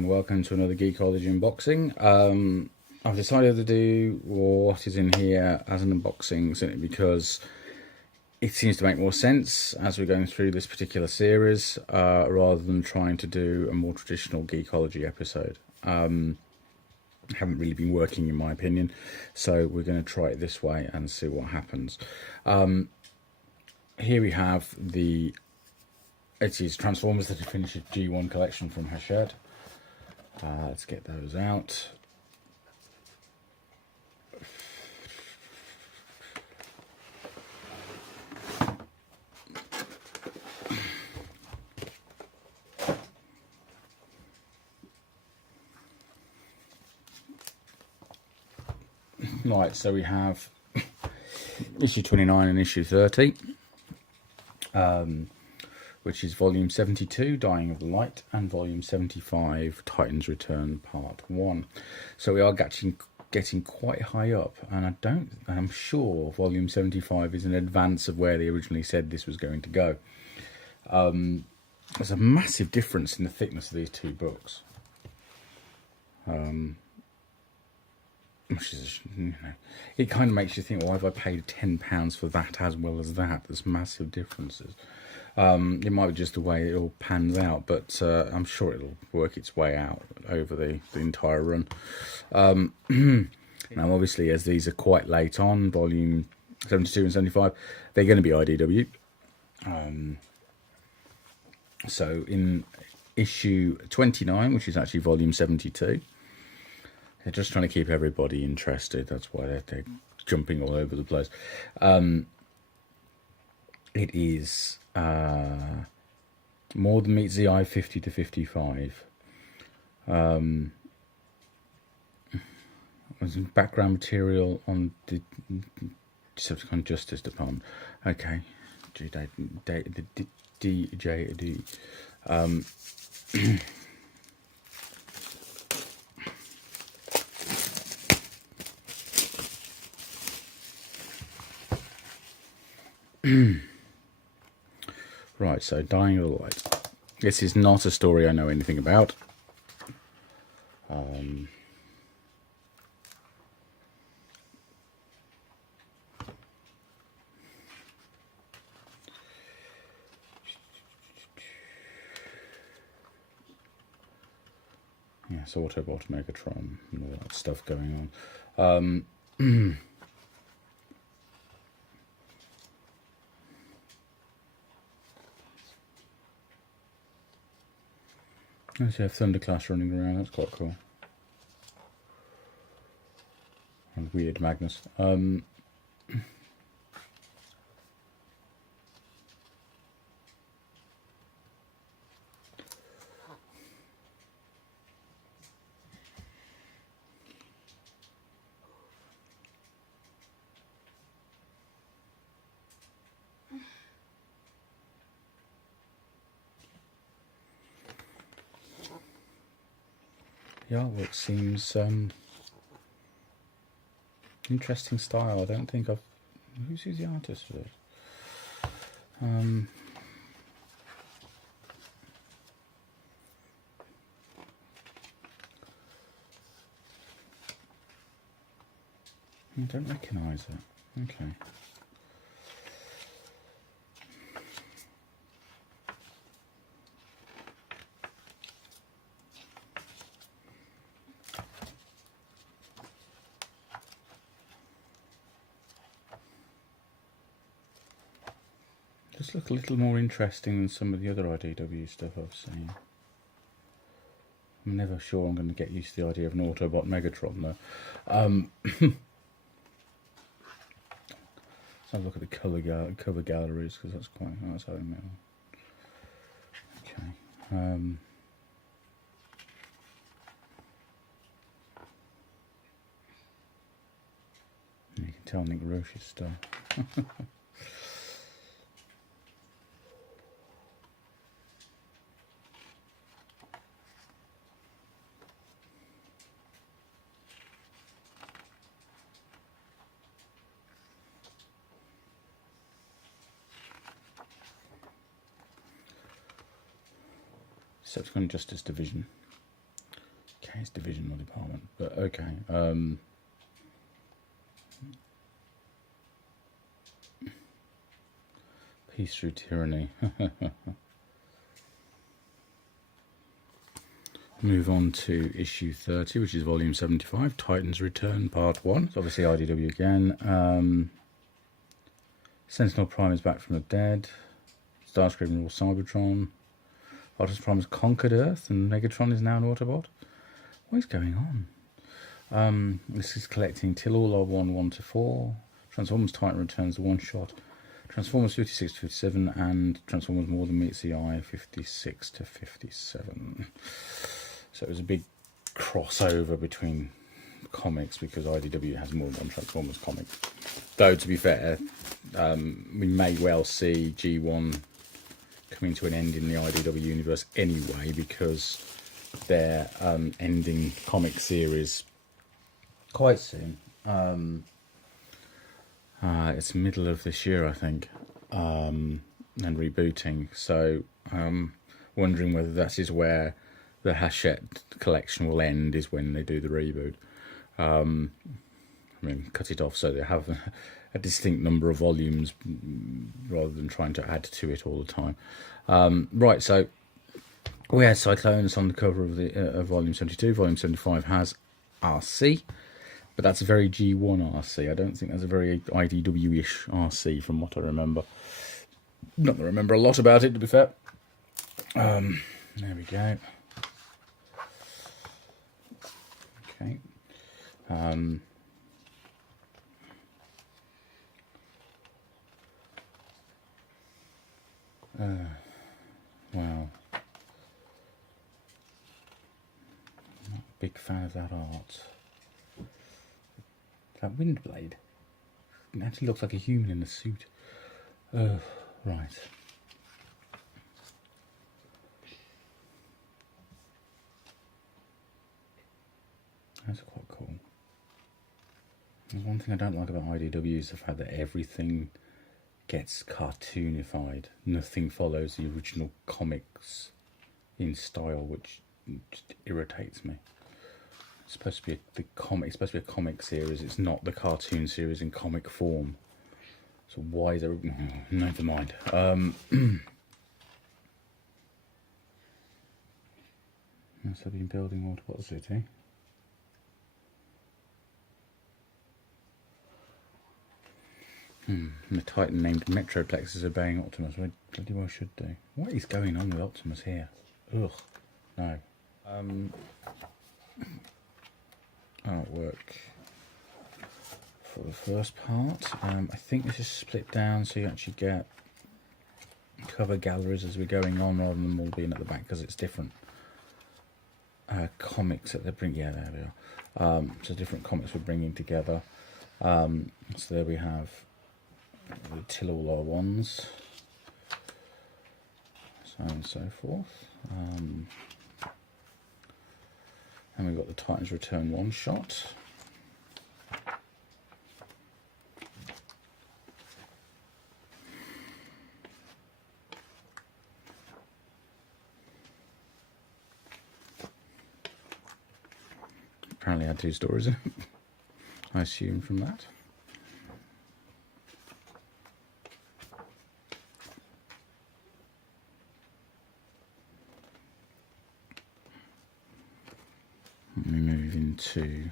and welcome to another Geekology unboxing. I've decided to do what is in here as an unboxing simply because it seems to make more sense as we're going through this particular series rather than trying to do a more traditional Geekology episode. Haven't really been working in my opinion, so we're going to try it this way and see what happens. Here we have it is Transformers the Definitive G1 collection from Hachette. Let's get those out. Right, so we have issue 29 and issue 30. Which is volume 72, Dying of the Light, and volume 75, Titan's Return Part 1. So we are getting quite high up, and I'm sure volume 75 is in advance of where they originally said this was going to go. There's a massive difference in the thickness of these two books. Which is, it kind of makes you think, why have I paid £10 for that as well as that? There's massive differences. It might be just the way it all pans out, but I'm sure it'll work its way out over the entire run. Now, obviously, as these are quite late on, volume 72 and 75, they're going to be IDW. So in issue 29, which is actually volume 72, they're just trying to keep everybody interested. That's why they're jumping all over the place. It is More Than Meets the Eye 50 to 55. Background material on the Decepticon Justice Department. Okay. DJD. Right, so Dying of the Light. This is not a story I know anything about. Yes, Autobot, Megatron, and all that stuff going on. Let's have Thunderclash running around, that's quite cool. And Weird Magnus. The artwork seems interesting style. I don't think I've... Who's the artist for this? I don't recognise it. Okay. Just look a little more interesting than some of the other IDW stuff I've seen. I'm never sure I'm going to get used to the idea of an Autobot Megatron though. Let's have a look at the cover galleries, because that's quite nice having that. Okay. You can tell Nick Roche's style. Decepticon Justice Division. It's division or department, but okay. Peace through tyranny. Move on to issue 30, which is volume 75, Titan's Return, part 1. It's obviously IDW again. Sentinel Prime is back from the dead. Starscream rules Cybertron. Optimus Prime has conquered Earth, and Megatron is now an Autobot. What is going on? This is collecting till all are 1 to 4. Transformers Titan returns the one shot. Transformers 56 to 57 and Transformers More Than Meets the Eye 56 to 57. So it was a big crossover between comics because IDW has more than one Transformers comic. Though to be fair, we may well see G1 coming to an end in the IDW universe anyway because they're ending comic series quite soon. It's middle of this year, I think, and rebooting. So wondering whether that is where the Hachette collection will end, is when they do the reboot. I mean, cut it off so they have a distinct number of volumes rather than trying to add to it all the time. Right, so we had Cyclonus on the cover of the volume 72. Volume 75 has RC. But that's a very G1 RC. I don't think that's a very IDW-ish RC from what I remember. Not that I remember a lot about it, to be fair. There we go. Okay. Wow. Not a big fan of that art. That wind blade. It actually looks like a human in a suit. Right. That's quite cool. There's one thing I don't like about IDW is the fact that everything gets cartoonified. Nothing follows the original comics in style, which just irritates me. It's supposed to be it's supposed to be a comic series. It's not the cartoon series in comic form. So why is there? Never mind. Yes, I've been building Autobot City. The Titan named Metroplex is obeying Optimus. What bloody well should do. What is going on with Optimus here? Ugh. No. Artwork for the first part. I think this is split down so you actually get cover galleries as we're going on rather than them all being at the back because it's different comics that they're bringing. Yeah, there we are. So different comics we're bringing together. So there we have the Till All Our Ones, so on and so forth. And we've got the Titans Return one shot. Apparently had 2 stories in it, I assume from that. We move into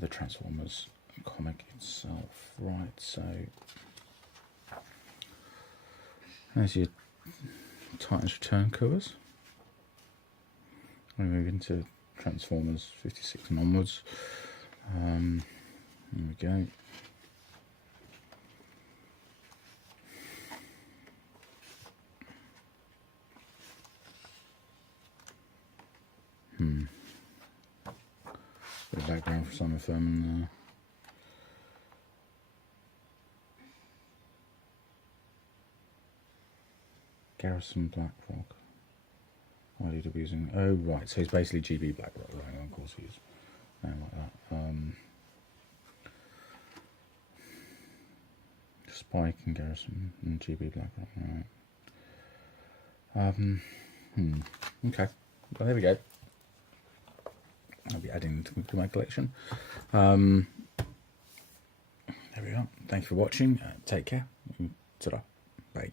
the Transformers comic itself. Right, so there's your Titans Return covers. We move into Transformers 56 and onwards. There we go. Bit of background for some of them. Garrison Blackrock. Why did he be using? Oh right, so he's basically GB Blackrock, right? Of course he is. Like that. Spike and Garrison and GB Blackrock. Right. Okay. Well, there we go. I'll be adding to my collection. There we are. Thank you for watching. Take care. Ta-ra. Bye.